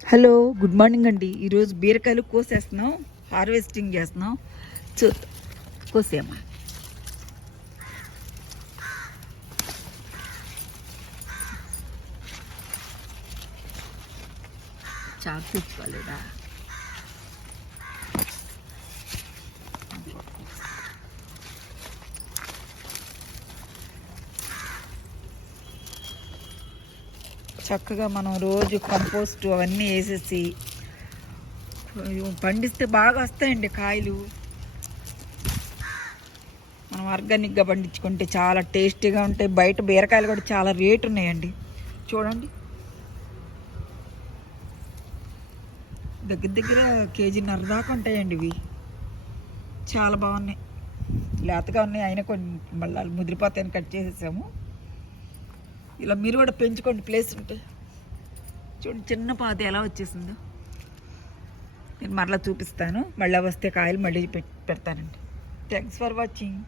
Hello, good morning అండి. ఈరోజు బీరకాయలు కోసేస్తున్నాం, హార్వెస్టింగ్ చేస్తున్నాం. చూద్దాం, కోసేమా. చాకు తెచ్చుకోలేదా? చక్కగా మనం రోజు కంపోస్ట్ అవన్నీ వేసేసి పండిస్తే బాగా వస్తాయండి కాయలు. మనం ఆర్గానిక్గా పండించుకుంటే చాలా టేస్టీగా ఉంటాయి. బయట బీరకాయలు కూడా చాలా రేటు ఉన్నాయండి. చూడండి, దగ్గర దగ్గర కేజీన్నర దాకా ఉంటాయండి. ఇవి చాలా బాగున్నాయి, లేతగా ఉన్నాయి. అయినా కొన్ని మళ్ళీ ముదిరిపోతాయని కట్ చేసేసాము. ఇలా మీరు కూడా పెంచుకోండి, ప్లేస్ ఉంటే. చూడండి, చిన్న పాత ఎలా వచ్చేసిందో. నేను మరలా చూపిస్తాను, మళ్ళీ వస్తే కాయలు మళ్ళీ పెడతానండి. Thanks for watching.